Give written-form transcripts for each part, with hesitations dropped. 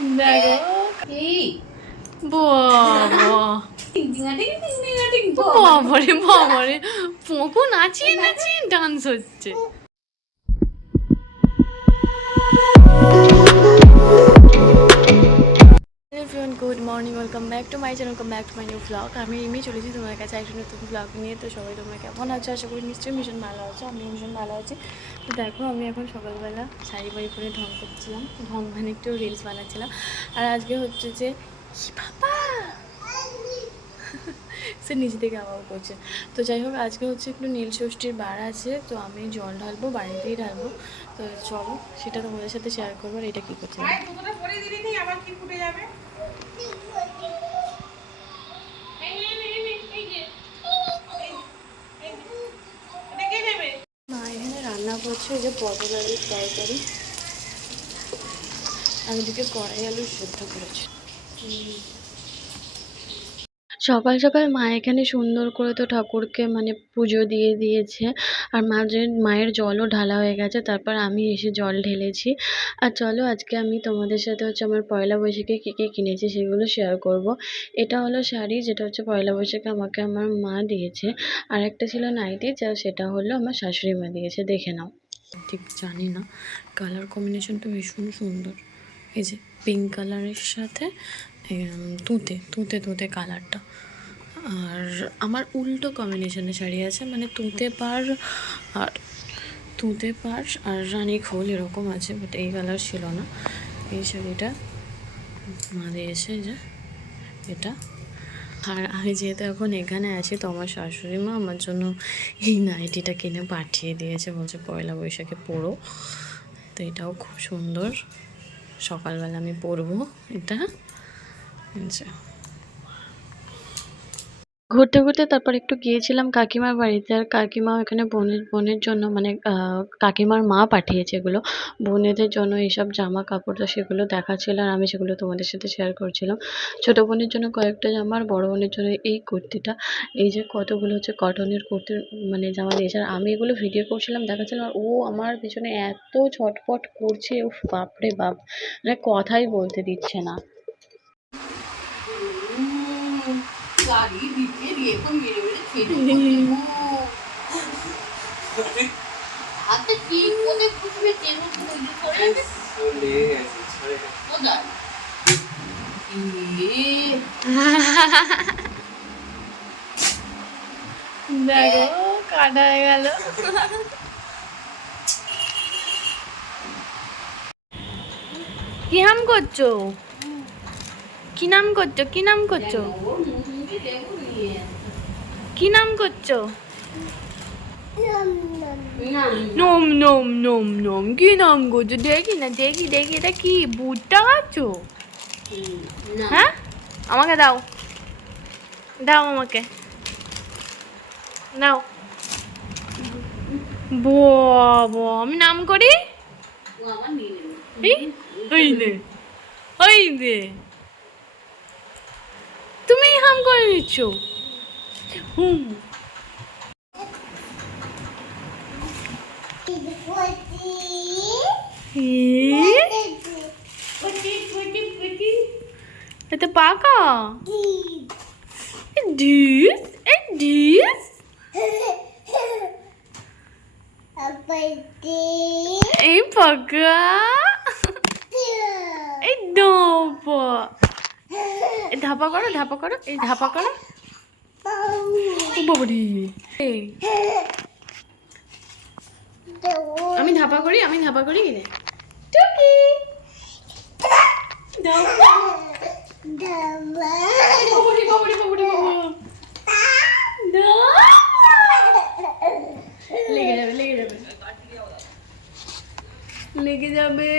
দেখো বাবারে বাবারে পোকো নাচিয়ে নাচিয়ে ডান্স হচ্ছে। Good morning, welcome back to my channel, welcome back to my new blog. আমি এমনি চলেছি তোমার কাছে একটা নতুন ব্লগ নিয়ে। তো সবাই তোমরা কেমন আছো? আশা করি নিশ্চয়ই ভীষণ ভালো আছো। আমি ভীষণ ভালো আছি। তো দেখো, আমি এখন সকালবেলা শাড়ি বাড়ি পরে ঢং করছিলাম, ঢং মানে একটু রিলস বানাচ্ছিলাম। আর আজকে হচ্ছে যে বাবা সে নিজে থেকে আবার করছে। তো যাই হোক, আজকে হচ্ছে একটু নীল ষষ্ঠীর বার আছে, তো আমি জল ঢালবো, বাড়িতেই ঢালবো। তো চলো সেটা তোমাদের সাথে শেয়ার করবো। আর এটা কী করছে মা এখানে রান্না করছে, যে পটল আলুর তরকারি, আর ওদিকে কড়াই আলু সেদ্ধ করেছে। সকাল সকাল মা এখানে সুন্দর করে তো ঠাকুরকে মানে পুজো দিয়ে দিয়েছে, আর মায়ের জলও ঢালা হয়ে গেছে। তারপর আমি এসে জল ঢেলেছি। আর চলো আজকে আমি তোমাদের সাথে হচ্ছে আমার পয়লা বৈশাখে কী কী কিনেছি সেগুলো শেয়ার করব। এটা হলো শাড়ি, যেটা হচ্ছে পয়লা বৈশাখে আমাকে আমার মা দিয়েছে। আর একটা ছিল নাইটি, সেটা হলো আমার শাশুড়ি মা দিয়েছে। দেখে নাও। ঠিক জানি না, কালার কম্বিনেশনটা ভীষণ সুন্দর। এই যে পিঙ্ক কালারের সাথে তুঁতে তুঁতে তুঁতে কালারটা। আর আমার উল্টো কম্বিনেশনের শাড়ি আছে, মানে তুঁতে পাড় আর রানী খোল এরকম আছে, বাট এই কালার ছিল না। এই শাড়িটা মা দিয়েছে, যে এটা। আর আমি যেহেতু এখন এখানে আছি, তো আমার শাশুড়ি মা আমার জন্য এই নাইটিটা কিনে পাঠিয়ে দিয়েছে, বলছে পয়লা বৈশাখে পরো। তো এটাও খুব সুন্দর, সকালবেলা আমি পরবো এটা। ঘুরতে ঘুরতে তারপর একটু গিয়েছিলাম কাকিমার বাড়িতে। আর কাকিমা এখানে বোনের জন্য মানে কাকিমার মা পাঠিয়েছে এগুলো বোনেদের জন্য, এইসব জামা কাপড়। তো সেগুলো দেখাচ্ছিল, আর আমি সেগুলো তোমাদের সাথে শেয়ার করছিলাম। ছোটো বোনের জন্য কয়েকটা জামা, আর বড়ো বোনের জন্য এই কুর্তিটা। এই যে কতগুলো হচ্ছে কটনের কুর্তির মানে জামা দিয়েছে। আর আমি এগুলো ভিডিও করছিলাম, দেখাচ্ছিলাম, আর ও আমার পিছনে এত ছটফট করছে, উফ বাপরে বাপ, মানে কথাই বলতে দিচ্ছে না। হাতে কি কোনে খুশবে তেল করে কোদাল দেখো কাটা হয়ে গেল। কি নাম করছো? কি নাম করছো? কি নাম করছো? কি নাম করছো? নম নম নম নম। কি নাম করছো? দেখি না, দেখি দেখি, এটা কি ভুট্টা খাচ্ছো? হ্যাঁ, আমাকে দাও, দাও আমাকে দাও। বাবা, আমি নাম করি। ওই নে, ওই নে, তুমি হাম করে নিচ্ছ। হুম, এটা পাকা ডিস, এই ডিস, এই পাকা, এই দোপা, এই ধাপা করো, ধাপা করো, এই ধাপা করো। বাবারি, আমি ধাপা করি, আমি ধাপা করি। টুকি লেগে যাবে, লেগে যাবে, লেগে যাবে,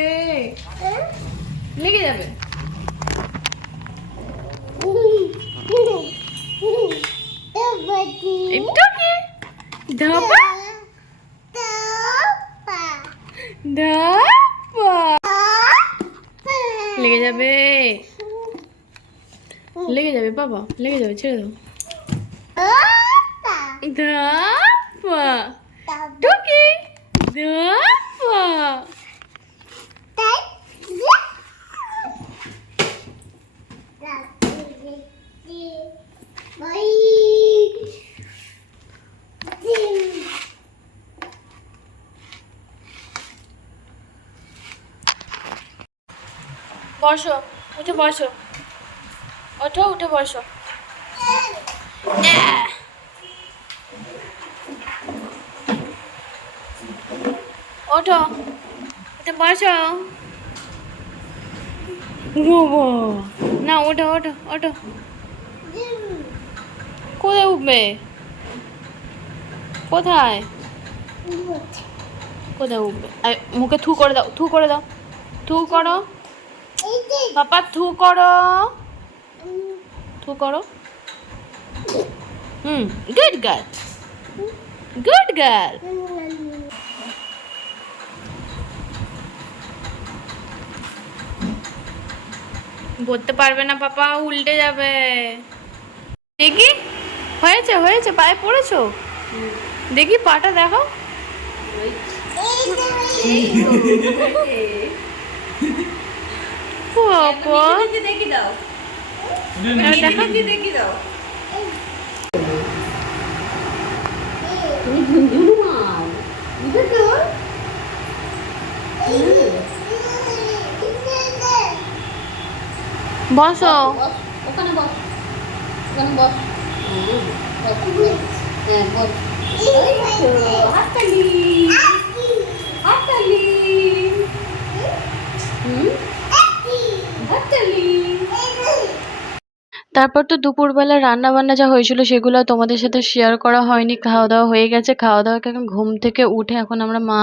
লেগে যাবে। টুকি ধাপা, ধাপা, লেগে যাবে, লেগে যাবে বাবা, লেগে যাবে, ছেড়ে দাও। ধাপা টুকি, ধাপা বসো, উঠে বসো, ওঠো, উঠে বসো। ওঠো, উঠে বসো। না, ওঠো ওঠো ওঠো। কোথায় উঠবে? কোথায় কোথায় উঠবে? মুখে থু করে দাও, থু করে দাও, থু করো পাপা, থু করো, থু করো। Good girl, good girl. বলতে পারবে না পাপা, উল্টে যাবে। দেখি, হয়েছে হয়েছে, পায়ে পড়েছো? দেখি পাটা দেখো। দেখি দাও, দেখি দাও। বসো, ওখানে বস, ওখানে বস। হাততালি, হাততালি, হাততালি। তারপর তো দুপুরবেলা রান্না বান্না যা হয়েছিল সেগুলো তোমাদের সাথে শেয়ার করা হয়নি। খাওয়া দাওয়া হয়ে গেছে, খাওয়া দাওয়া এখন ঘুম থেকে উঠে এখন আমরা মা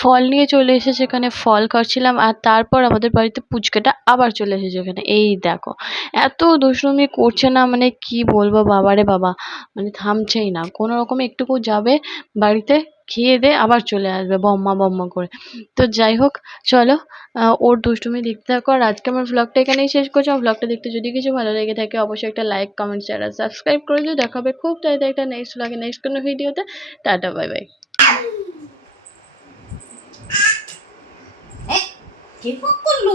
ফল নিয়ে চলে এসেছে, এখানে ফল খাচ্ছিলাম। আর তারপর আমাদের বাড়িতে পুচকেটা আবার চলে এসেছে এখানে। এই দেখো, এত দুষ্টুমি করছে না, মানে কি বলবো, বাবারে বাবা, মানে থামছেই না। কোনো রকমে একটুকু যাবে বাড়িতে, খেয়ে দিয়ে আবার চলে আসবে বম্মা বম্মা করে। তো যাই হোক, চলো ওর দুষ্টুমি দেখতে থাকো। আর আজকে আমার ভ্লগটা এখানেই শেষ করছি। আমার ভ্লগটা দেখতে যদি কিছু ভালো লেগে থাকে অবশ্যই একটা লাইক, কমেন্ট, শেয়ার আর সাবস্ক্রাইব করে দিও। দেখা হবে খুব তাড়াতাড়ি একটা নেক্সট ভ্লগে, নেক্সট কোনো ভিডিওতে। Tata, bye bye. কে ফোন করলো?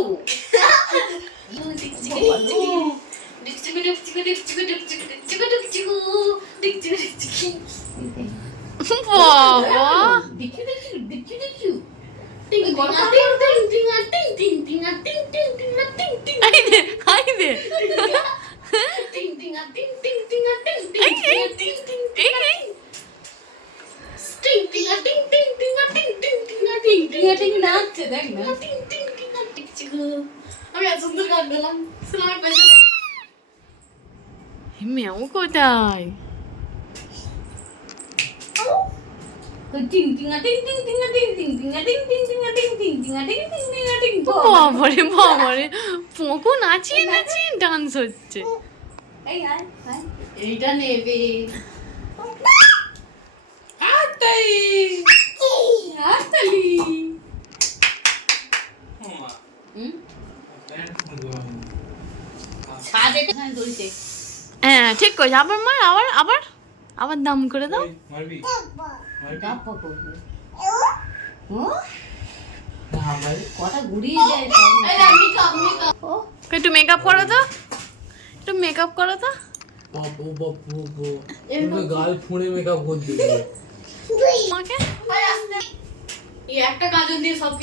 মেও কোথায়? বাবারে বাবারে, পোকো নাচিয়ে নাচিয়ে ডান্স হচ্ছে। এইটা নেবে। হ্যাঁ ঠিক করেছে। আবার মার, আবার আবার আবার দাম করে দাও। কটা ঘুরিয়ে যায়। একটু মেকআপ করো তো, একটু মেকআপ করো তো। গাল ফুঁড়ে মেকআপ করতে মাকে একটা গাজর দিয়ে সব